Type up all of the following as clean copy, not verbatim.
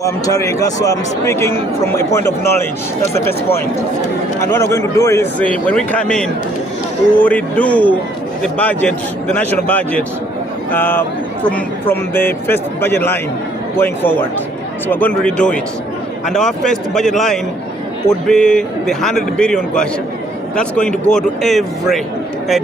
I'm Tariq, so I'm speaking from a point of knowledge. That's the first point. And what we're going to do is, when we come in, we will redo the budget, the national budget, from the first budget line going forward. So we're going to redo it. And our first budget line would be the 100 billion question. That's going to go to every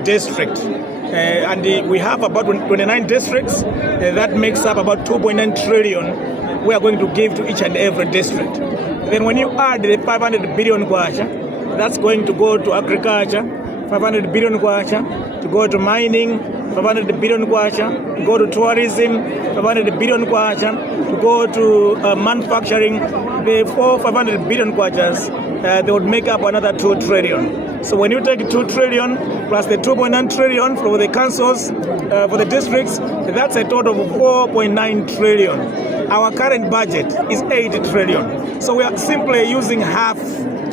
district. And we have about 29 districts. That makes up about 2.9 trillion we are going to give to each and every district. Then when you add the 500 billion kwacha, that's going to go to agriculture, 500 billion kwacha, to go to mining, 500 billion kwacha, to go to tourism, 500 billion kwacha, to go to manufacturing. The 500 billion kwachas, they would make up another 2 trillion. So when you take 2 trillion plus the 2.9 trillion for the councils, for the districts, that's a total of 4.9 trillion. Our current budget is 8 trillion. So we are simply using half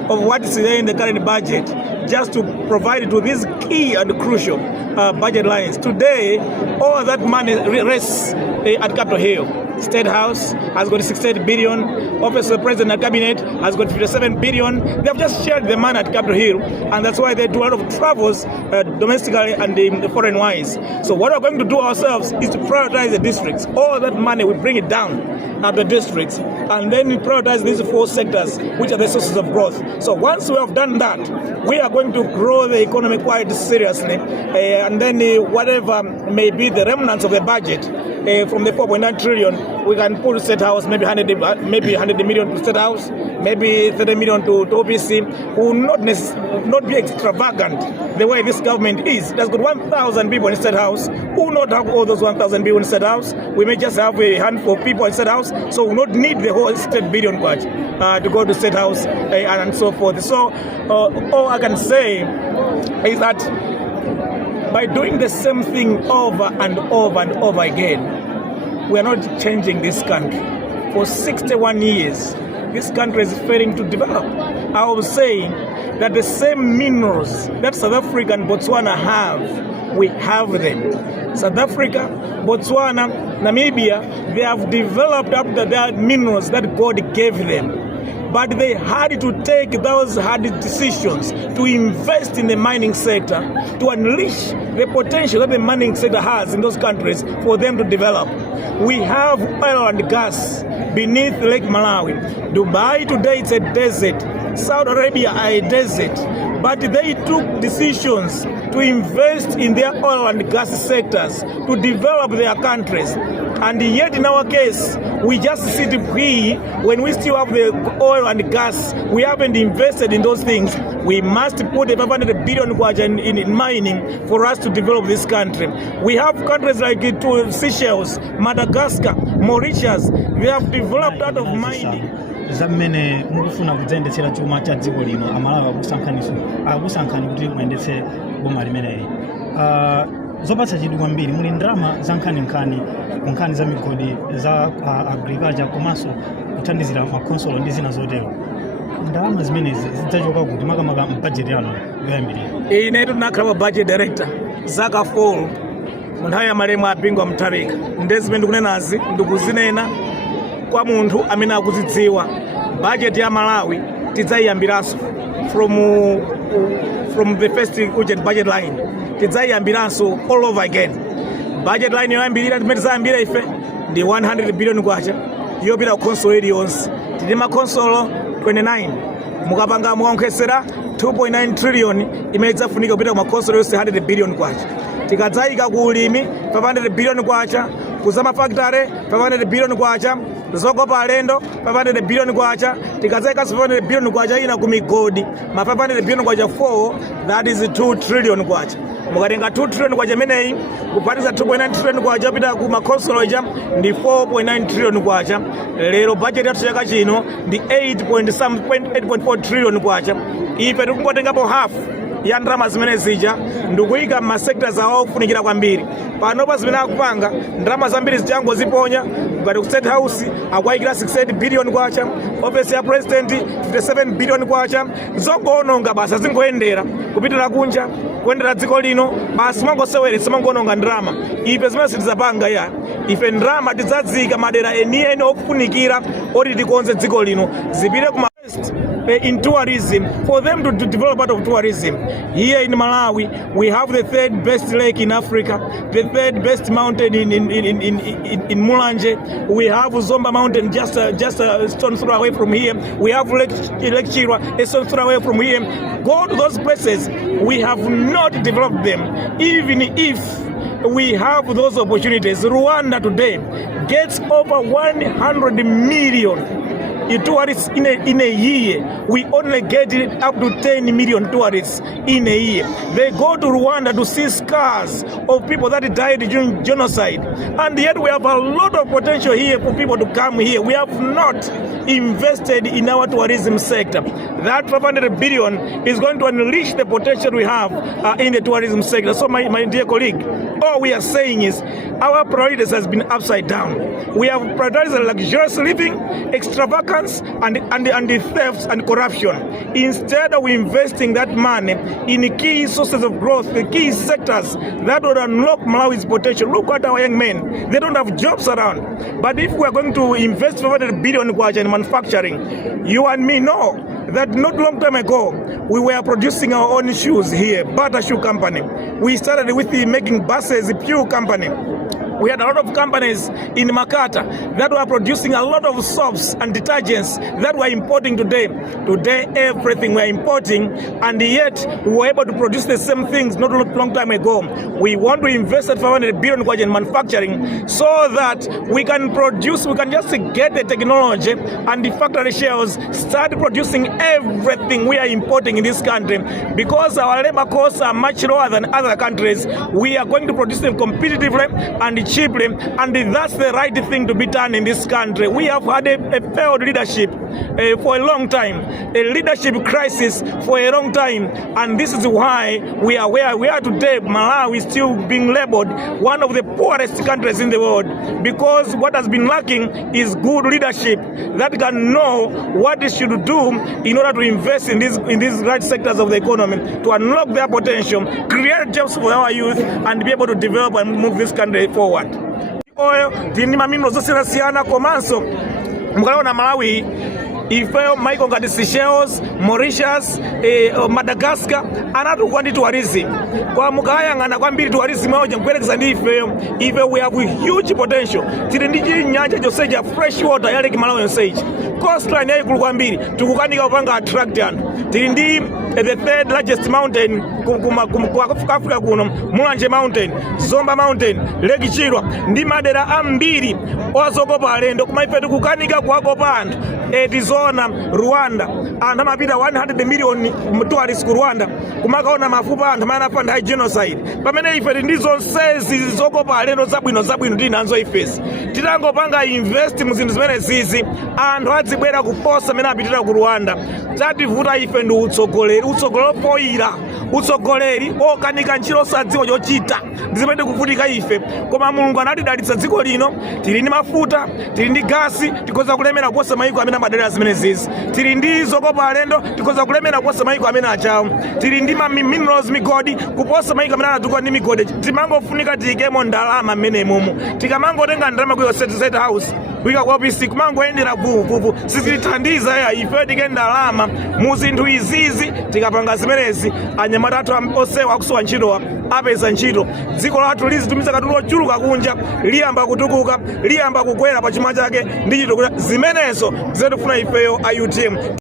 of what is there in the current budget just to provide it to these key and crucial budget lines. Today, all that money rests at Capitol Hill. State House has got 68 billion. Office of the President and Cabinet has got 57 billion. They have just shared the money at Capitol Hill, and that's why they do a lot of travels domestically and foreign wise. So what we're going to do ourselves is to prioritize the districts. All that money, we bring it down at the districts, and then we prioritize these 4 sectors, which are the sources of growth. So once we have done that, we are going to grow the economy quite seriously, and then whatever may be the remnants of the budget, from the 4.9 trillion, we can put State House, maybe 100 million to State House, maybe 30 million to OPC, who will not be extravagant the way this government is. There's got 1,000 people in State House, who will not have all those 1,000 people in State House. We may just have a handful of people in State House, so we will not need the whole state billion to go to State House and so forth. So all I can say is that by doing the same thing over and over and over again, we are not changing this country. For 61 years, this country is failing to develop. I was saying that the same minerals that South Africa and Botswana have, we have them. South Africa, Botswana, Namibia, they have developed up their minerals that God gave them. But they had to take those hard decisions to invest in the mining sector, to unleash the potential that the mining sector has in those countries for them to develop. We have oil and gas beneath Lake Malawi. Dubai today, it's a desert. Saudi Arabia are a desert. But they took decisions to invest in their oil and gas sectors to develop their countries. And yet in our case, we just sit here when we still have the oil and gas. We haven't invested in those things. We must put a 500 billion in mining for us to develop this country. We have countries like Seychelles, Madagascar, Mauritius. They have developed out of mining. Zamene mukufuna kudzendetsera chuma cha dziko lino amalawi akusankhani kuti muendetse boma limeneyi. Zopatsa chidwi kwambiri muli ndalama za nkhani ku nkhani za migodi za agriculture komanso kuthandizira makonsolo ndi zina zotero. Ndalama zimenezi zidzachoka kuti makamaka mbudget yanu yoyambirira. Ine tunakhala budget director zaka 4 munthawi ya malemu apingwa Mutharika. Ndezimene ndikunenazi ndikuzinena kwa munthu amene akuzidziwa. Budget ya Malawi tidzayiyambiranso from the first budget line. Tidzayiyambiranso all over again. Budget line yoyambirira timene tidzayambira ife ndi 100 billion kwacha yopita ku consolo iliyonse. Tili makonsolo 29. Mukapanga mukaonkhesera 2.9 trillion imene idzafunika kupita ku makonsolo yonse 100 billion kwacha. Tikadzayika ku ulimi 500 billion kwacha, kuzama factory 500 billion kwacha, zokopa alendo 500 billion kwacha, tikadzayika 500 billion kwacha ina ku migodi ma 500 billion kwacha 4, that is 2 trillion kwacha. Mukatenga 2 trillion kwacha imeneyi kupatiza 2.9 trillion kwacha pita ku makonsolo ija ndi 4.9 trillion kwacha. Lero budget yathu chaka chino ndi 8.4 trillion kwacha. Ife tikungotengapo half ya ndalama zimene zija ndikuyika m'masekta zawo ofunikira kwambiri. Panopa zimene akupanga ndalama zambiri zichangoziponya ngati ku State House akuyikira 68 billion kwacha, office ya president 57 billion kwacha, zongoononga basa zingoyendera kupitira kunja kuyendera dziko lino basi mangosewere simangoononga ndalama. Ife zimene sitizapanga ya ife ndalama tidzazika madera enieni ofunikira oti tikonze dziko lino zipite kuma in tourism, for them to develop part of tourism. Here in Malawi, we have the third best lake in Africa, the third best mountain in Mulanje. We have Zomba Mountain just a stone's throw away from here. We have Lake Chirwa, a stone's throw away from here. Go to those places, we have not developed them. Even if we have those opportunities, Rwanda today gets over 100 million tourists in a year. We only get it up to 10 million tourists in a year. They go to Rwanda to see scars of people that died during genocide. And yet we have a lot of potential here for people to come here. We have not invested in our tourism sector. That 500 billion is going to unleash the potential we have in the tourism sector. So my dear colleague, all we are saying is our priorities has been upside down. We have prioritized luxurious living, extravagance, and the thefts and corruption. Instead of investing that money in key sources of growth, the key sectors that would unlock Malawi's potential. Look at our young men. They don't have jobs around. But if we are going to invest 500 billion in manufacturing, you and me know that not long time ago, we were producing our own shoes here, Bata Shoe Company. We started with making buses, Pew Company. We had a lot of companies in Makata that were producing a lot of soaps and detergents that we're importing today. Today, everything we're importing, and yet we were able to produce the same things not a long time ago. We want to invest at 500 billion in manufacturing so that we can produce, we can just get the technology and the factory shells, start producing everything we are importing in this country. Because our labor costs are much lower than other countries, we are going to produce them competitively and cheaply, and that's the right thing to be done in this country. We have had a failed leadership for a long time, a leadership crisis for a long time, and this is why we are where we are today. Malawi is still being labeled one of the poorest countries in the world, because what has been lacking is good leadership that can know what they should do in order to invest in these right sectors of the economy to unlock their potential, create jobs for our youth, and be able to develop and move this country forward. Oil tini mamino zosiyana komanso mukalaona Malawi ifeyo maiko ngati Seychelles, Mauritius, Madagascar anatukwa ndi tourism. Kwa mukayang'ana kwambiri tourism yawo nkwerekeza ndi ifeyo we have a huge potential. Tili ndi nyanja joseja fresh water ya Lake Malawi yonseji. Coastline yayikulu kwambiri tikukanika kupanga attract anthu. Tili ndi the third largest mountain ku Africa kuno, Mulanje Mountain, Zomba Mountain, Lake Chirwa, ndi madera ambiri ozokopa alendo kuma ife tikukanika kuwakopa anthu. Tizona Rwanda anthu amapita 100 million tourists ku Rwanda kumakaona mafupa anthu amene anapanda high genocide. Pamene ife ndi zonsezi zokopa alendo zabwino tili nazo ifesi. Titangopanga invest mu zinthu zimene zizi anthu adzibwera kuposa amene apitira ku Rwanda. Tativuta ife ndi utsogoleri poyira, utsogoleri okanika ntchito osadziwa chochita ndizimene kuvutika ife. Koma Mulungu anatidalitsa dziko lino, tili ndi mafuta, tili ndi gasi, tikoza kulemera kuposa maiko amene amadera zimene zizi. Tili ndi zokopa alendo, tikoza kulemera kuposa maiko amene achawo. Tili ndi minerals, migodi kuposa maiko amene anatukwa ndi migodi. Timangofunika tiyikemo ndalama mmene mumu. Tikamangotenga ndalama kuyo State House kuika kwa ofisi kumangoyendera vuvu sizitithandiza ya ife tike ndalama mu zinthu izizi. Tikapanga zimenezi anyamata athu osewa akusowa ntchito apeza ntchito. Dziko lathu lizitumiza katundu ochuluka kunja, liyamba kutukuka, liyamba kukwera pa chuma chake ndi chito zimenezo zitufuna ifeyo a UTM.